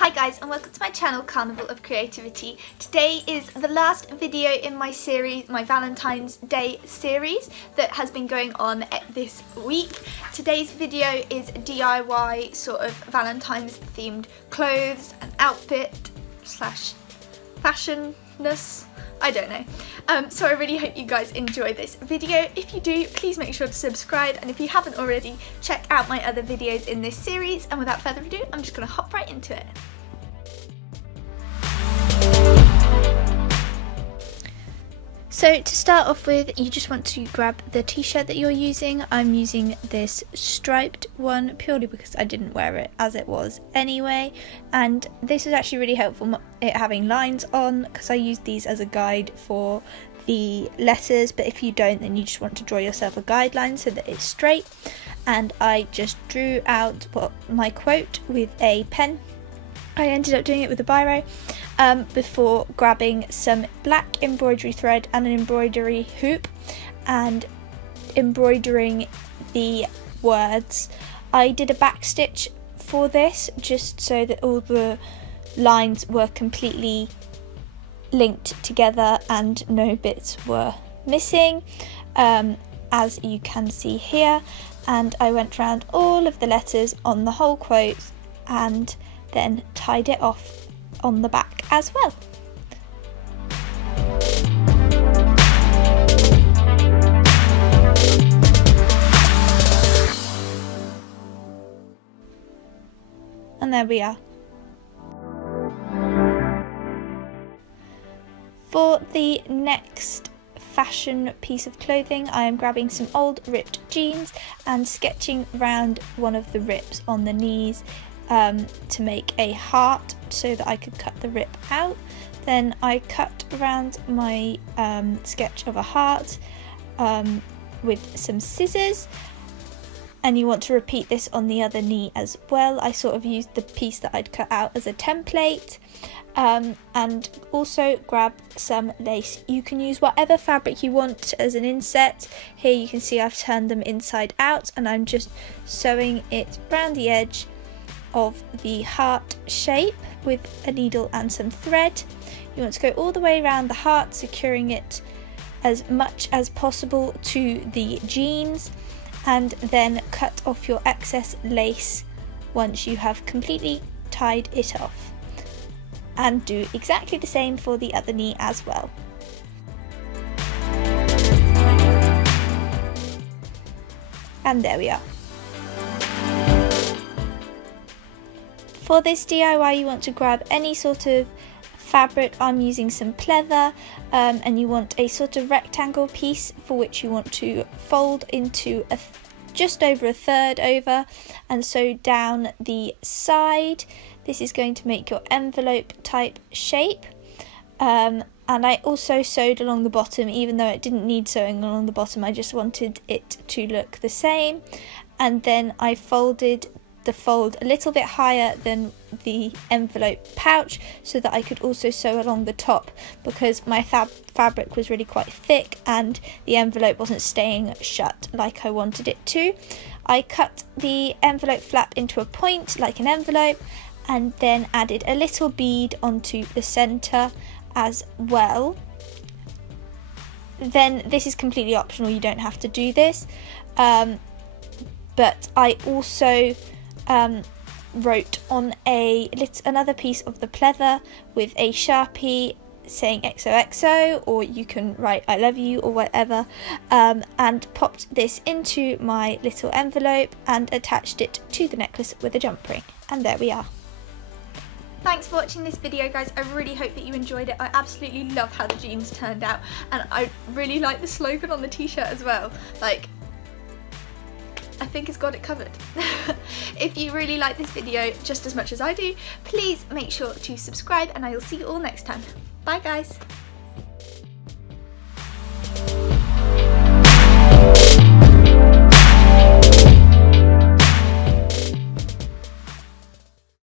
Hi guys, and welcome to my channel Carnival of Creativity. Today is the last video in my series, my Valentine's Day series that has been going on this week. Today's video is DIY sort of Valentine's themed clothes and outfit slash fashionness. I don't know. So I really hope you guys enjoy this video. If you do, please make sure to subscribe, and if you haven't already, check out my other videos in this series. And without further ado, I'm just going to hop right into it. So to start off with, you just want to grab the t-shirt that you're using. I'm using this striped one purely because I didn't wear it as it was anyway, and this is actually really helpful, it having lines on, because I used these as a guide for the letters, but if you don't, then you just want to draw yourself a guideline so that it's straight. And I just drew out my quote with a pen. I ended up doing it with a biro before grabbing some black embroidery thread and an embroidery hoop and embroidering the words. I did a back stitch for this just so that all the lines were completely linked together and no bits were missing, as you can see here. And I went around all of the letters on the whole quote and then tied it off on the back as well. And there we are. For the next fashion piece of clothing, I am grabbing some old ripped jeans and sketching around one of the rips on the knees to make a heart so that I could cut the rip out. Then I cut around my sketch of a heart with some scissors, and you want to repeat this on the other knee as well. I sort of used the piece that I'd cut out as a template, and also grab some lace. You can use whatever fabric you want as an inset. Here you can see I've turned them inside out and I'm just sewing it around the edge of the heart shape with a needle and some thread. You want to go all the way around the heart, securing it as much as possible to the jeans, and then cut off your excess lace once you have completely tied it off. And do exactly the same for the other knee as well. And there we are. For this DIY, you want to grab any sort of fabric. I'm using some pleather, and you want a sort of rectangle piece for which you want to fold into just over a third over and sew down the side. This is going to make your envelope type shape. And I also sewed along the bottom, even though it didn't need sewing along the bottom. I just wanted it to look the same. And then I folded the fold a little bit higher than the envelope pouch so that I could also sew along the top, because my fabric was really quite thick and the envelope wasn't staying shut like I wanted it to. I cut the envelope flap into a point like an envelope and then added a little bead onto the centre as well. Then this is completely optional, you don't have to do this, but I also wrote on another piece of the pleather with a Sharpie saying XOXO, or you can write I love you or whatever, and popped this into my little envelope and attached it to the necklace with a jump ring. And there we are. Thanks for watching this video, guys. I really hope that you enjoyed it. I absolutely love how the jeans turned out, and I really like the slogan on the t-shirt as well. Like, I think it's got it covered. If you really like this video just as much as I do, please make sure to subscribe, and I will see you all next time. Bye guys.